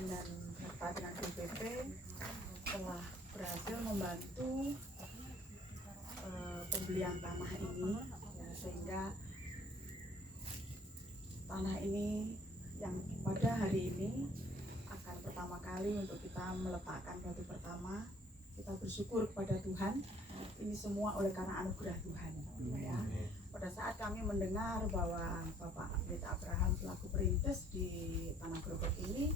dengan Bapak dengan BPP telah berhasil membantu pembelian tanah ini, ya, sehingga tanah ini yang pada hari ini akan pertama kali untuk kita meletakkan batu pertama. Kita bersyukur kepada Tuhan, ini semua oleh karena anugerah Tuhan, ya. Pada saat kami mendengar bahwa Bapak Pendeta Abraham selaku perintis di Tanah Grogol ini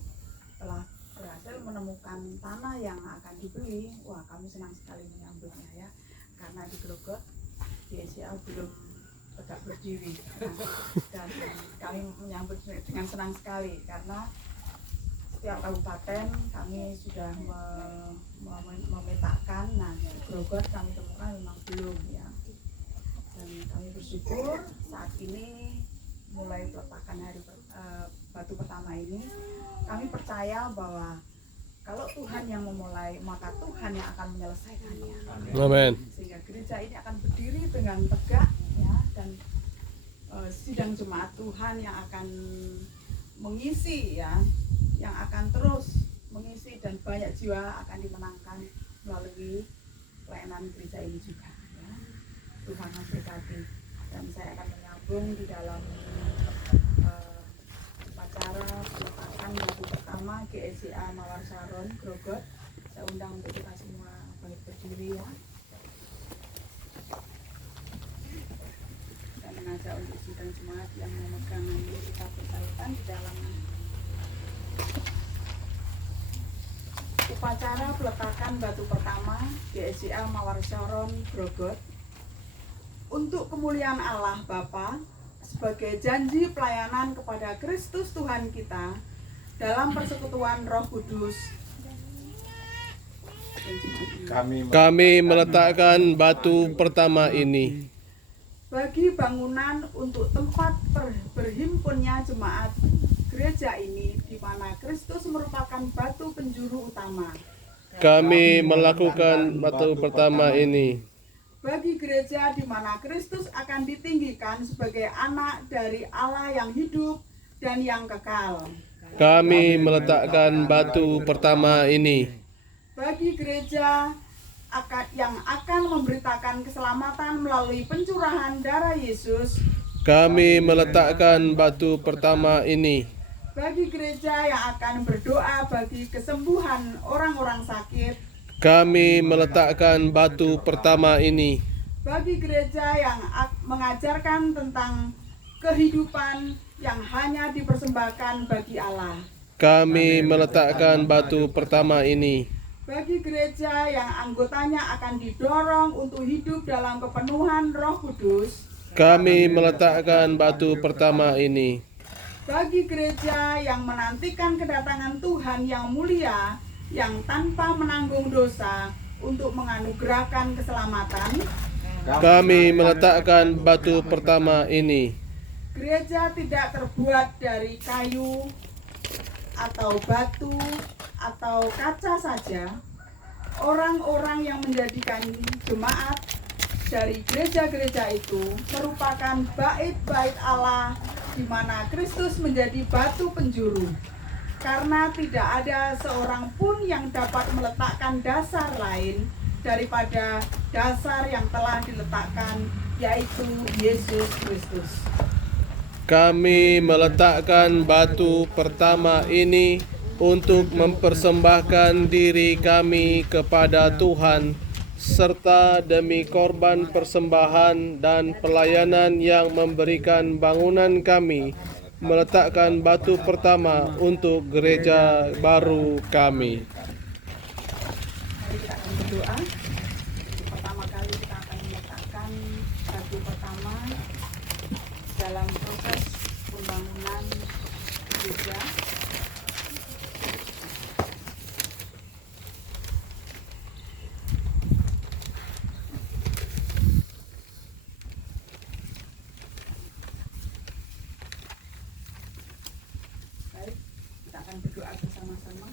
telah berhasil menemukan tanah yang akan dibeli, wah kami senang sekali menyambutnya, ya, karena di Grogol GSIA belum tegak berdiri, dan kami menyambut dengan senang sekali karena setiap kabupaten kami sudah memetakan, nah di Grogol kami temukan memang belum, ya, dan kami bersyukur saat ini mulai peletakan batu pertama ini kami percaya bahwa kalau Tuhan yang memulai maka Tuhan yang akan menyelesaikannya. Amin. Sehingga gereja ini akan berdiri dengan tegak, ya, dan sidang jemaat Tuhan yang akan mengisi, ya, yang akan terus mengisi, dan banyak jiwa akan dimenangkan melalui pelayanan gereja ini juga, ya. Tuhan memberkati. Dan saya akan menyambung di dalam upacara peletakan batu pertama GSIA Mawar Saron Grogol. Saya undang untuk kita semua baik berdiri, ya. Saya mengajak untuk sidang jemaat yang memegang ini kita berkaitan di dalam upacara peletakan batu pertama GSIA Mawar Saron Grogol untuk kemuliaan Allah Bapa sebagai janji pelayanan kepada Kristus Tuhan kita dalam persekutuan Roh Kudus. Kami meletakkan batu pertama ini Bagi bangunan untuk tempat berhimpunnya jemaat gereja ini, di mana Kristus merupakan batu penjuru utama. Kami melakukan batu pertama ini Bagi gereja di mana Kristus akan ditinggikan sebagai anak dari Allah yang hidup dan yang kekal. Kami meletakkan batu pertama ini Bagi gereja yang akan memberitakan keselamatan melalui pencurahan darah Yesus. Kami meletakkan batu pertama ini Bagi gereja yang akan berdoa bagi kesembuhan orang-orang sakit. Kami meletakkan batu pertama ini Bagi gereja yang mengajarkan tentang kehidupan yang hanya dipersembahkan bagi Allah. Kami meletakkan batu pertama ini Bagi gereja yang anggotanya akan didorong untuk hidup dalam kepenuhan Roh Kudus. Kami meletakkan batu pertama ini Bagi gereja yang menantikan kedatangan Tuhan yang mulia, yang tanpa menanggung dosa, untuk menganugerahkan keselamatan. Kami meletakkan batu pertama ini Gereja tidak terbuat dari kayu atau batu atau kaca saja. Orang-orang yang menjadikan jemaat dari gereja-gereja itu merupakan bait-bait Allah di mana Kristus menjadi batu penjuru. Karena tidak ada seorang pun yang dapat meletakkan dasar lain daripada dasar yang telah diletakkan, yaitu Yesus Kristus. Kami meletakkan batu pertama ini untuk mempersembahkan diri kami kepada Tuhan, serta demi korban persembahan dan pelayanan yang memberikan bangunan kami, meletakkan batu pertama untuk gereja baru kami. Mari kita akan berdoa. Pertama kali kita akan meletakkan batu pertama dalam proses pembangunan gereja. Baik, kita akan berdoa bersama-sama.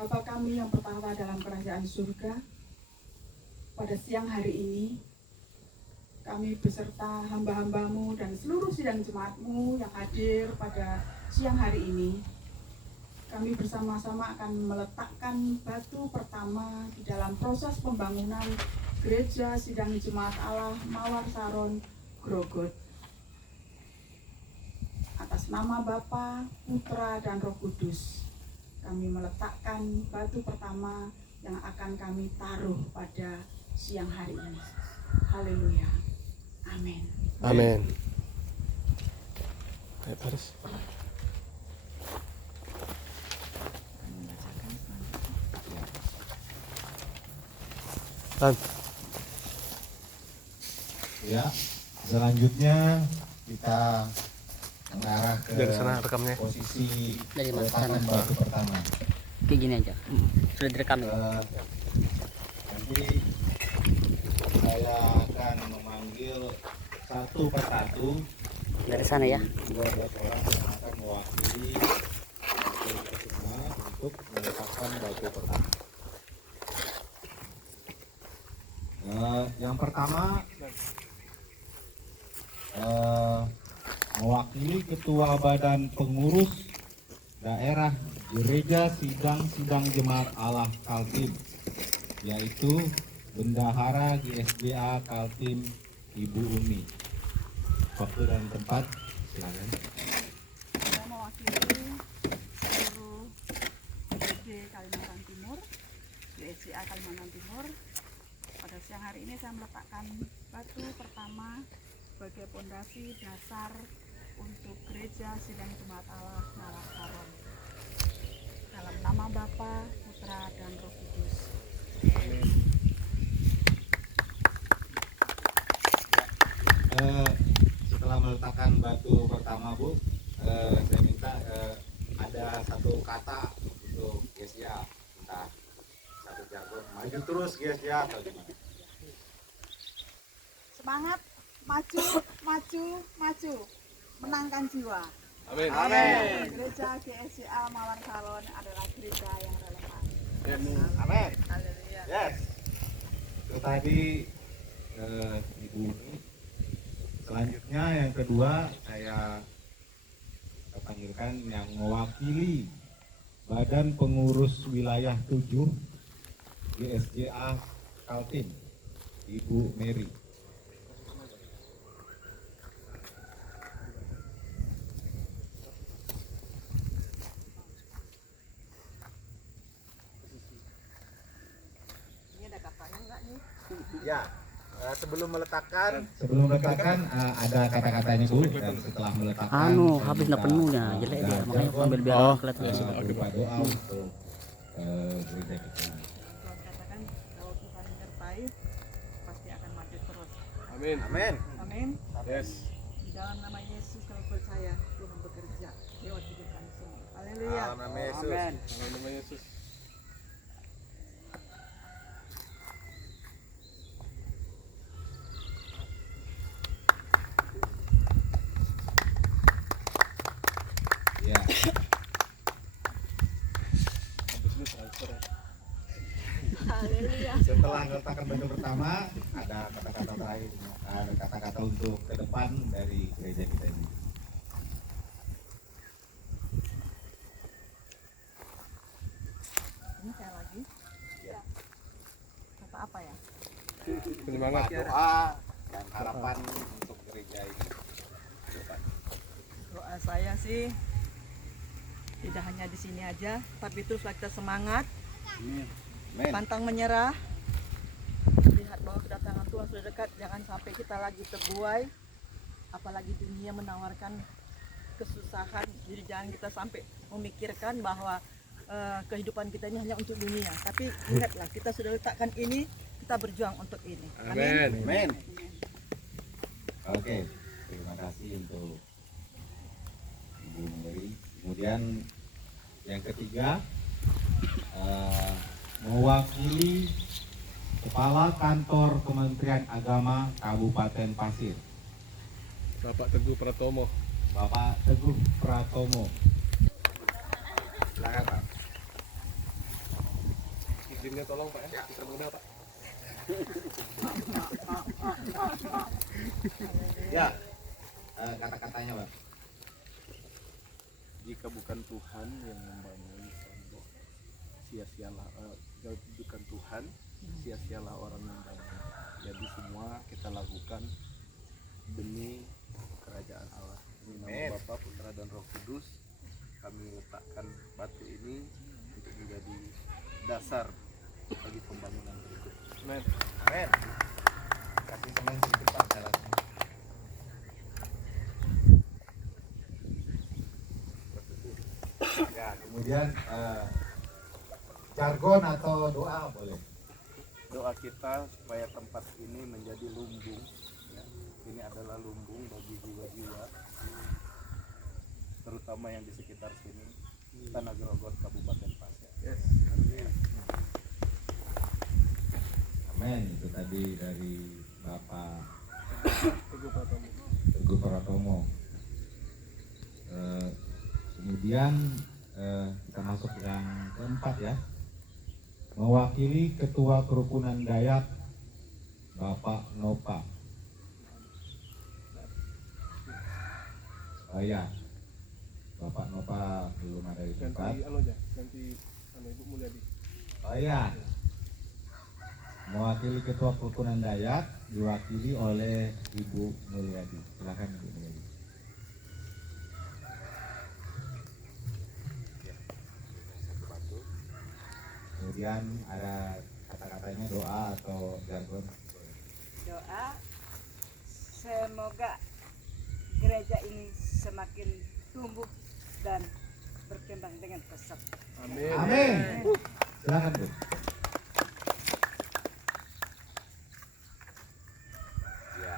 Bapa kami yang pertama dalam kerajaan surga, pada siang hari ini kami beserta hamba-hambamu dan seluruh sidang jemaatmu yang hadir pada siang hari ini, kami bersama-sama akan meletakkan batu pertama di dalam proses pembangunan Gereja Sidang Jemaat Allah Mawar Saron, Grogot. Atas nama Bapa, Putra, dan Roh Kudus, kami meletakkan batu pertama yang akan kami taruh pada siang hari ini. Haleluya. Amin. Amin. Ayo, Paris. Tan. Ya, selanjutnya kita mengarah ke Dari sana rekamnya. posisi Dari peletakan sana. batu pertama. Kayak gini aja. Sudah direkam ya? Nanti saya akan memanggil satu persatu Dari sana ya. 12 orang yang akan mewakili batu pertama untuk meletakkan batu pertama. Yang pertama mewakili Ketua Badan Pengurus Daerah Gereja Sidang Jemaat Allah Kaltim, yaitu Bendahara GSJA Kaltim Ibu Umi. Waktu dan tempat silakan. Saya mewakili seluruh GSD Kalimantan Timur, GSJA Kalimantan Timur. Pada siang hari ini saya meletakkan batu pertama sebagai pondasi dasar untuk Gereja Sidang Jemaat Allah Mawar Saron. Dalam nama Bapa, Putra, dan Roh Kudus. Setelah meletakkan batu pertama, Bu, saya minta ada satu kata untuk GSJA, entah satu jargon maju terus GSJA atau gimana. Semangat, maju, maju, maju, menangkan jiwa. Amin. Gereja GSJA Mawar Saron adalah gereja yang relevan. Amin. Haleluya. Yes. Itu tadi Ibu. Selanjutnya yang kedua saya panggilkan yang mewakili Badan Pengurus Wilayah 7 GSJA Kaltim, Ibu Mary. Ini ada katanya enggak nih? Ya, sebelum meletakkan ada kata-katanya Bu, dan setelah meletakkan Habis nggak penuhnya, jelek dia, makanya ambil biar kelihatan. berupa doa untuk gereja kita. Tuhan katakan kalau Tuhan menyertai pasti akan maju terus. Amin. Amin. Amin. Yes. Di dalam nama Yesus kami percaya Tuhan bekerja lewat hidup kami semua. Haleluya. Nama Yesus. Dalam nama Yesus. Ya. Haleluya. Setelah meletakkan batu pertama, ada kata-kata terakhir, ada kata-kata untuk ke depan dari gereja kita ini. Ini saya lagi. Ya. Kata apa ya? Penyemangat. Doa dan harapan untuk gereja ini. Doa saya sih tidak hanya di sini aja, tapi teruslah kita semangat, Amin. pantang menyerah. Lihat bahwa kedatangan Tuhan sudah dekat, jangan sampai kita lagi terbuai, apalagi dunia menawarkan kesusahan. Jadi jangan kita sampai memikirkan bahwa kehidupan kita ini hanya untuk dunia, tapi ingatlah kita sudah letakkan ini, kita berjuang untuk ini. Amin. Amin. Amin. Oke, terima kasih untuk Ibu Mary. Kemudian yang ketiga, mewakili Kepala Kantor Kementerian Agama Kabupaten Pasir, Bapak Teguh Pratomo. Bapak Teguh Pratomo. Silakan Pak. Izinnya tolong Pak ya. Kita mudah Pak. Ya, kata-katanya Bang. Jika bukan Tuhan yang membangun pondok, sia-sialah bukan Tuhan, sia-sialah orang yang bangun. Jadi semua kita lakukan demi kerajaan Allah. Demi nama Bapa, Putra dan Roh Kudus, kami letakkan batu ini untuk menjadi dasar bagi pembangunan berikut. Amin. Kasih semen sedikit Pak jalannya. Ya, kemudian jargon atau doa boleh. Doa kita supaya tempat ini menjadi lumbung, ya. Ini adalah lumbung bagi jiwa-jiwa, terutama yang di sekitar sini, Tanah Grogot, Kabupaten Pasir. Amin. Itu tadi dari Bapak Teguh Pratomo. Kemudian kita masuk yang keempat ya. Mewakili Ketua Kerukunan Dayak Bapak Nopa. Oh ya, Bapak Nopa belum ada di tempat. Ganti Ibu Mulyadi. Oh ya, mewakili Ketua Kerukunan Dayak diwakili oleh Ibu Mulyadi. Silakan Ibu Mulyadi. Kemudian ada kata-katanya doa atau jargon. Doa semoga gereja ini semakin tumbuh dan berkembang dengan pesat. Amin. Amin. Silakan Bu. Ya.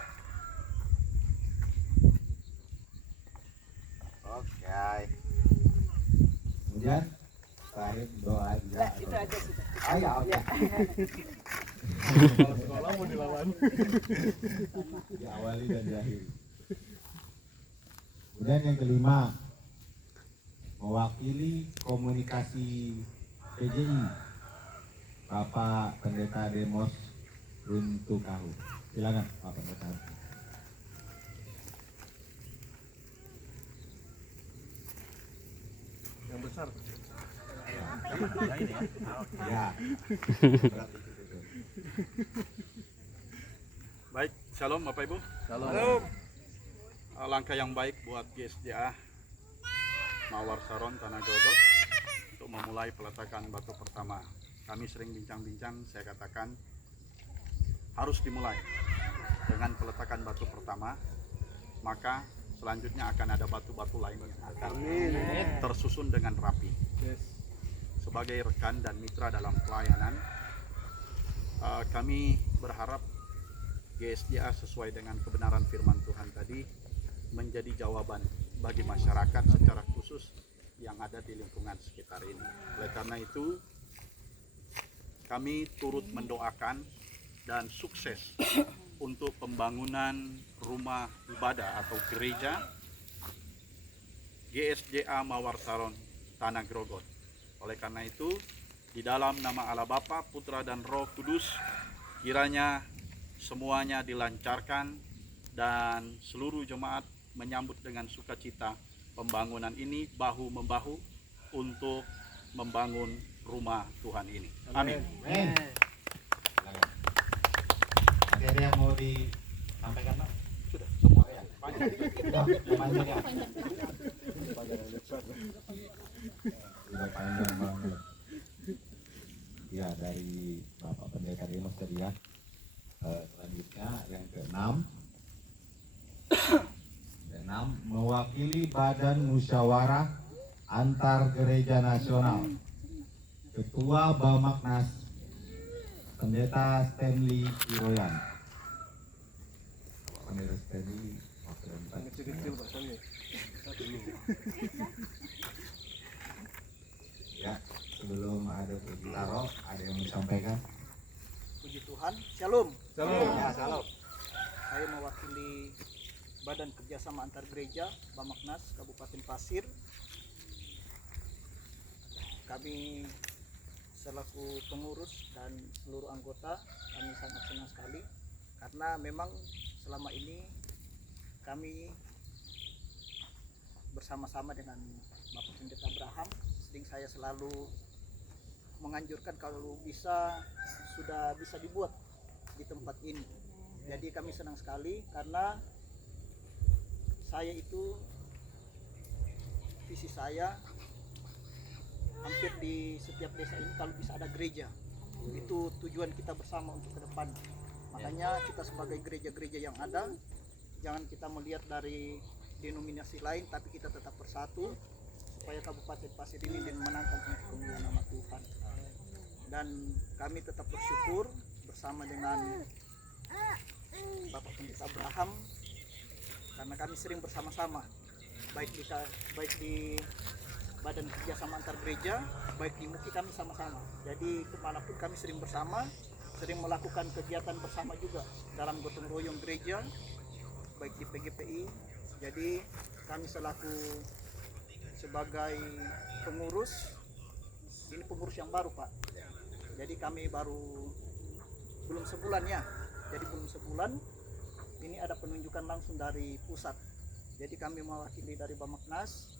Oke. Kemudian terakhir doa Nah, itu aja sudah. Ah ya, oke. Sekolah mau dilawan. Diawali dan diakhiri. Kemudian yang kelima, mewakili komunikasi PJI Bapak Pendeta Demos Runtukahu. Silakan Pak Pendeta. Yang besar. Ya. Baik, shalom Bapak Ibu. Salam. Langkah yang baik buat GSJA Mawar Saron Tanah Grogot untuk memulai peletakan batu pertama. Kami sering bincang-bincang, saya katakan harus dimulai dengan peletakan batu pertama, maka selanjutnya akan ada batu-batu lain yang akan tersusun dengan rapi. Sebagai rekan dan mitra dalam pelayanan, kami berharap GSJA sesuai dengan kebenaran firman Tuhan tadi menjadi jawaban bagi masyarakat secara khusus yang ada di lingkungan sekitar ini. Oleh karena itu, kami turut mendoakan dan sukses untuk pembangunan rumah ibadah atau gereja GSJA Mawar Saron Tanah Grogot. Oleh karena itu, di dalam nama Allah Bapa, Putra dan Roh Kudus, kiranya semuanya dilancarkan dan seluruh jemaat menyambut dengan sukacita pembangunan ini bahu-membahu untuk membangun rumah Tuhan ini. Amin. Amin. Nanti ada yang mau disampaikan Pak? Sudah, semua ya. Banyak. Sudah panjang ya? Sudah panjang banget. Ya, dari Bapak Pendeta Demos tadi ya. Selanjutnya yang keenam, mewakili Badan Musyawarah Antar Gereja Nasional, Ketua Bamaknas Pendeta Stanley Hiroyan. Pendeta Stanley wakil empat. Kecil-kecil Pak Sony. Ya, sebelum ada puji taruh, ada yang mau disampaikan? Puji Tuhan, Shalom. Salam. Ya, salam. Saya mewakili Badan Kerjasama Antar Gereja Bamaknas Kabupaten Pasir. Kami selaku pengurus dan seluruh anggota, kami sangat senang sekali karena memang selama ini kami bersama-sama dengan Bapak Pendeta Abraham, sering saya selalu menganjurkan kalau bisa sudah bisa dibuat di tempat ini. Jadi kami senang sekali karena saya itu visi saya hampir di setiap desa ini kalau bisa ada gereja. Itu tujuan kita bersama untuk ke depan. Makanya kita sebagai gereja-gereja yang ada, jangan kita melihat dari denominasi lain, tapi kita tetap bersatu supaya Kabupaten Pasir ini dimenangkan untuk kemuliaan nama Tuhan. Dan kami tetap bersyukur bersama dengan Bapak Pendeta Abraham karena kami sering bersama-sama baik di Badan Kerjasama Antar Gereja, baik di MUKI kami sama-sama. Jadi kemanapun kami sering bersama, sering melakukan kegiatan bersama juga dalam gotong royong gereja, baik di PGPI. Jadi kami selaku sebagai pengurus, ini pengurus yang baru Pak. Jadi kami belum sebulan ya. Jadi belum sebulan, ini ada penunjukan langsung dari pusat. Jadi kami mewakili dari Bamaknas,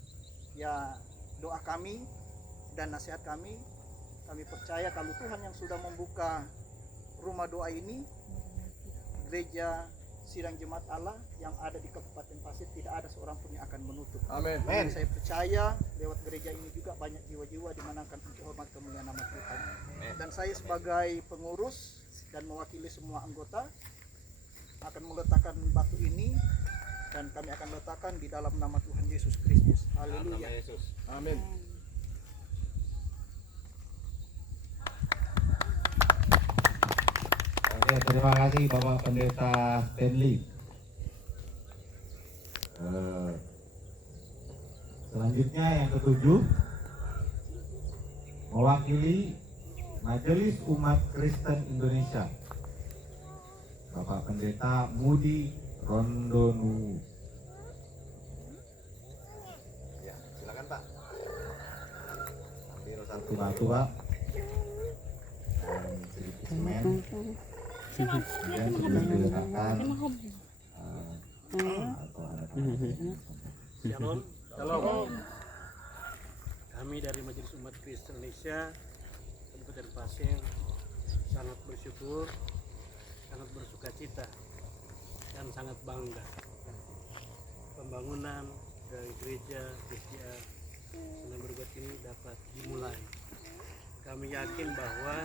ya doa kami dan nasihat kami percaya kalau Tuhan yang sudah membuka rumah doa ini, gereja Sidang Jemaat Allah yang ada di Kabupaten Pasir, tidak ada seorang pun yang akan menutup. Amin. Dan saya percaya lewat gereja ini juga banyak jiwa-jiwa dimenangkan untuk hormat kemuliaan nama Tuhan. Dan saya sebagai pengurus dan mewakili semua anggota akan meletakkan batu ini dan kami akan letakkan di dalam nama Tuhan Yesus Kristus. Haleluya. Amin. Oke, terima kasih Bapak Pendeta Stanley. Selanjutnya yang ketujuh, mewakili Majelis Umat Kristen Indonesia, Bapak Pendeta Mudi Rondonu. Ya, silakan Pak. Ambil satu batu Pak. Dan sedikit semen. Kemudian sebelum diletakkan atau ada Shalom. Shalom. Kami dari Majelis Umat Kristen Indonesia Kabupaten Pasir sangat bersyukur, sangat bersukacita dan sangat bangga pembangunan dari gereja GSJA Sunan Berbat ini dapat dimulai. Kami yakin bahwa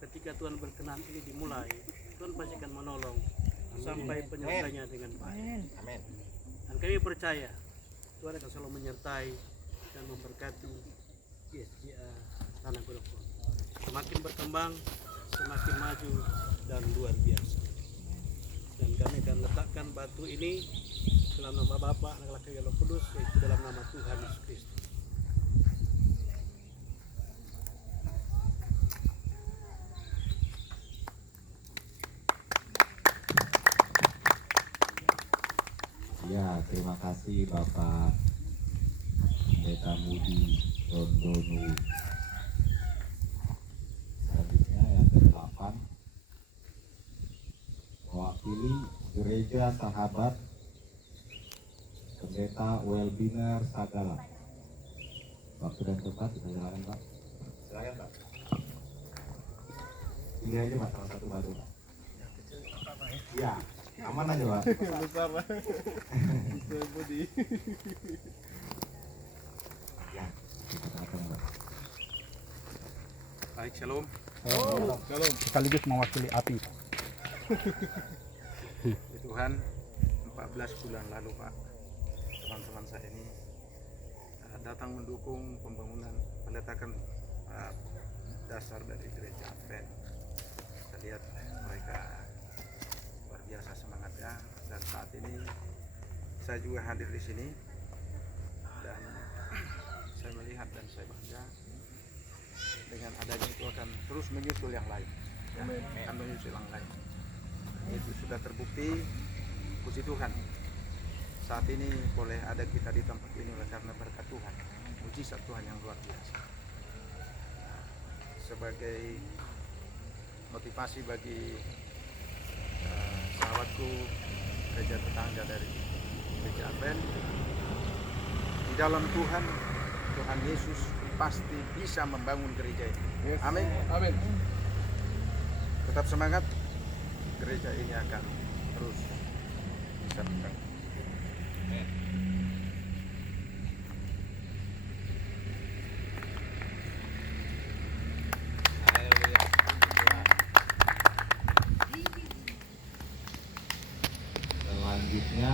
ketika Tuhan berkenan ini dimulai, Tuhan pasti akan menolong sampai penyelesaiannya dengan baik. Amin. Dan kami percaya Tuhan akan selalu menyertai dan memberkati GSJA Tanah Godok. Semakin berkembang, semakin maju dan luar biasa. Dan kami akan letakkan batu ini dalam nama Bapa, Anak, dan Roh Kudus, yaitu dalam nama Tuhan Yesus Kristus. Ya, terima kasih Bapak Pendeta Mudi Rondonu. Selanjutnya yang ke-8, mewakili Gereja Sahabat Pendeta Welbiner Sagala. Waktu dan tempat kita silakan Pak. Silakan Pak. Ini aja Pak, salah satu batu Pak. Ya, aman aja Pak. Besar lah. Besar budi. Ya, kita silakan Pak. Baik, shalom. Shalom. Sekaligus mewakili api. Tuhan, 14 bulan lalu Pak, teman-teman saya ini datang mendukung pembangunan peletakan dasar dari gereja Advent. Kita lihat mereka luar biasa semangatnya, dan saat ini saya juga hadir di sini dan saya melihat dan saya bangga dengan adanya itu akan terus menyusul yang lain, ya, akan menyusul yang lain. Itu sudah terbukti, puji Tuhan. Saat ini boleh ada kita di tempat ini oleh karena berkat Tuhan, mujizat Tuhan yang luar biasa. sebagai motivasi bagi sahabatku gereja tetangga dari gereja Advent. Di dalam Tuhan Yesus pasti bisa membangun gereja ini. Amin. Amin. Tetap semangat, gereja ini akan terus bisa berkembang. Selanjutnya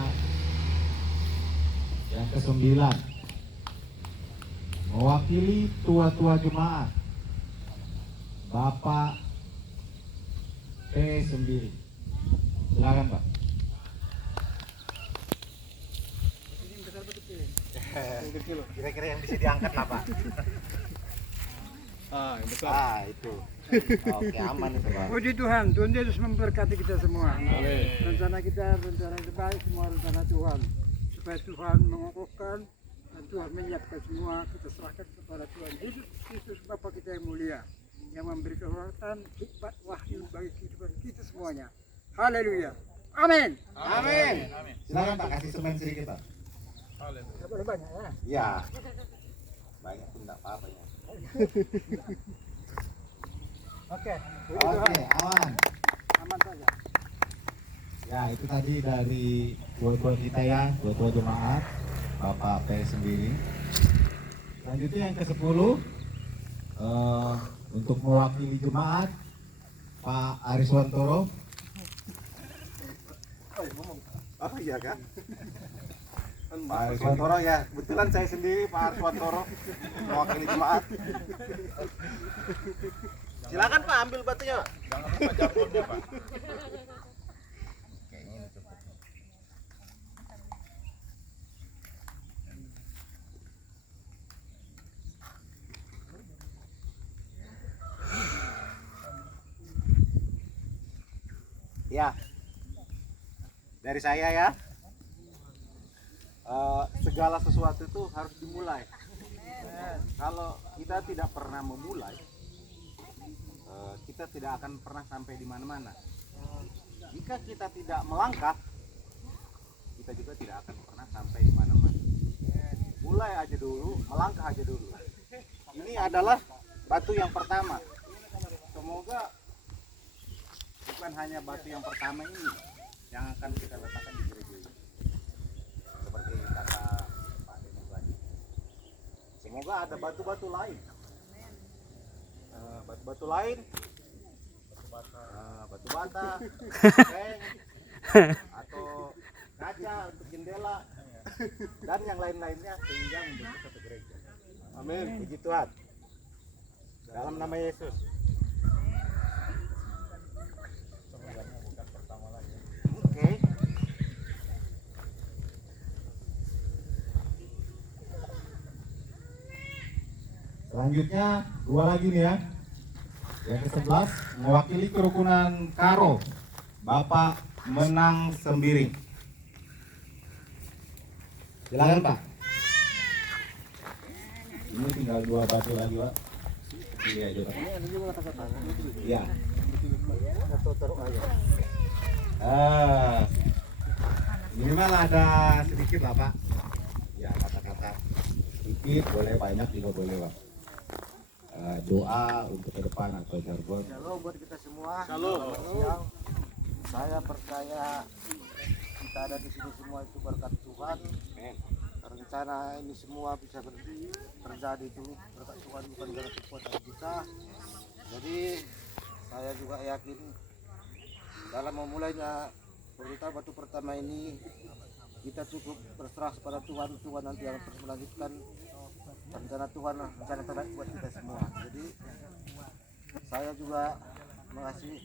yang ke-9, mewakili tua-tua jemaat, Bapak P. Sendiri. Silakan Pak. Kira-kira yang bisa diangkat lah Pak. Yang besar. Itu. Oke, aman itu Pak. Puji Tuhan, Tuhan Yesus memberkati kita semua. Amin. Rencana kita rencana yang terbaik, semua rencana Tuhan. Supaya Tuhan mengokohkan dan Tuhan menyiapkan semua, kita serahkan kepada Tuhan Yesus Kristus Bapa kita yang mulia, yang memberi kekuatan, hikmat, wahyu bagi kehidupan kita semuanya. Haleluya. Amin. Amin. Silakan Pak, kasih semen sedikit Pak. Tidak boleh banyak ya. Ya. Banyak pun enggak apa-apa ya. Oke. Oke, aman. Aman saja. Ya, itu tadi dari tua-tua kita ya, tua-tua jemaat, Bapak P. Sendiri. Selanjutnya yang ke-10, untuk mewakili jemaat, Pak Ariswantoro. Apa ya kan? Pak Ariswantoro ya, kebetulan saya sendiri Pak Ariswantoro mewakili jemaat. Silakan Pak, ambil batunya. Jangan lupa jamurnya Pak. Ya, dari saya ya, segala sesuatu itu harus dimulai. Kalau kita tidak pernah memulai, kita tidak akan pernah sampai di mana-mana. Jika kita tidak melangkah, kita juga tidak akan pernah sampai di mana-mana. Mulai aja dulu, melangkah aja dulu. Ini adalah batu yang pertama. Semoga bukan hanya batu yang pertama ini yang akan kita letakkan di gereja ini. Seperti kata Pak Denis tadi. Semoga ada batu-batu lain. Batu-batu lain, batu bata, seng, atau kaca untuk jendela, dan yang lain-lainnya sehingga membentuk satu gereja. Amin. Puji Tuhan. Dalam nama Yesus. Oke. Selanjutnya dua lagi nih ya. Yang ke-11 mewakili kerukunan Karo, Bapak Menang Sembiring. Silakan Pak. Ini tinggal dua batu lagi Pak. Ini aja Pak. Iya. Minimal ada sedikit lah Pak. Ya kata-kata sedikit boleh, banyak juga boleh Pak. Doa untuk ke depan atau jargon. Shalom buat kita semua. Shalom. Siang. Saya percaya kita ada di sini semua itu berkat Tuhan. Rencana ini semua bisa terjadi itu berkat Tuhan, bukan karena kekuatan kita. Jadi saya juga yakin dalam memulainya berita batu pertama ini kita cukup berserah kepada Tuhan. Tuhan nanti yang terus melanjutkan rencana Tuhan, rencana terbaik buat kita semua. Jadi saya juga mengasih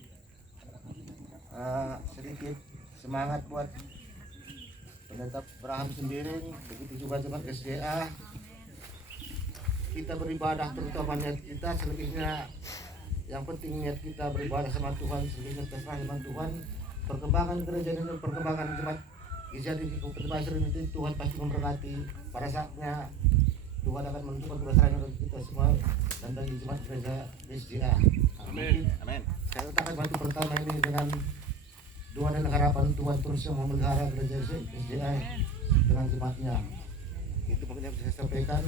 sedikit semangat buat pendeta Abraham Sembiring, begitu juga jemaat SDA. Kita beribadah, terutama niat kita, selebihnya yang penting niat kita beribadah sama Tuhan, selebihnya terserah sama Tuhan. Perkembangan gereja ini, perkembangan jemaat Gereja di Kabupaten Basri ini Tuhan pasti memberkati. Pada saatnya Tuhan akan menentukan kebesaran untuk kita semua dan bagi jemaat gereja SDA. Amin. Amin. Saya letakkan batu pertama ini dengan doa dan harapan Tuhan terus yang memelihara gereja SDA dengan jemaatnya. Itu mungkin yang bisa saya sampaikan.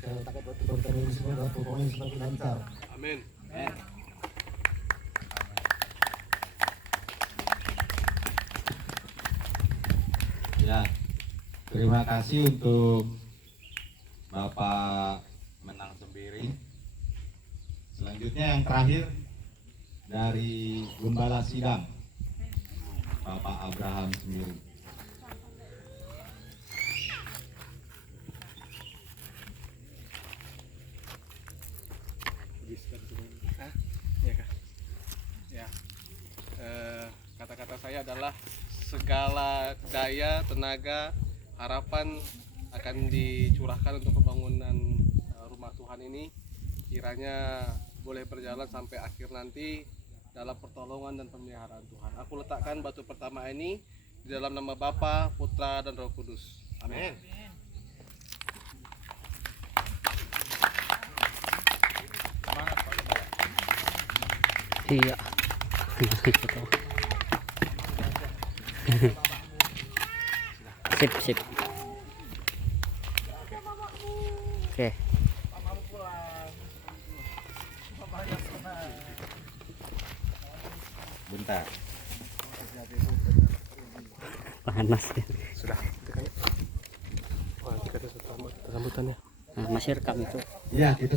Saya letakkan batu pertama ini semoga pokoknya semakin lancar. Amin. Ya, terima kasih untuk Bapak Menang Sembiri. Selanjutnya yang terakhir dari Gembala Sidang, Bapak Abraham Sembiri. Ya, Kak. Ya. Kata-kata saya adalah segala daya, tenaga, harapan akan dicurahkan untuk pembangunan rumah Tuhan ini kiranya boleh berjalan sampai akhir nanti dalam pertolongan dan pemeliharaan Tuhan. Aku letakkan batu pertama ini di dalam nama Bapa, Putra, dan Roh Kudus. Amin. Iya. Sip, sip. Oke. Bentar. Panas ya. Sudah. Wah, kita sambutannya. Nah, masih rekam itu. Ya, kita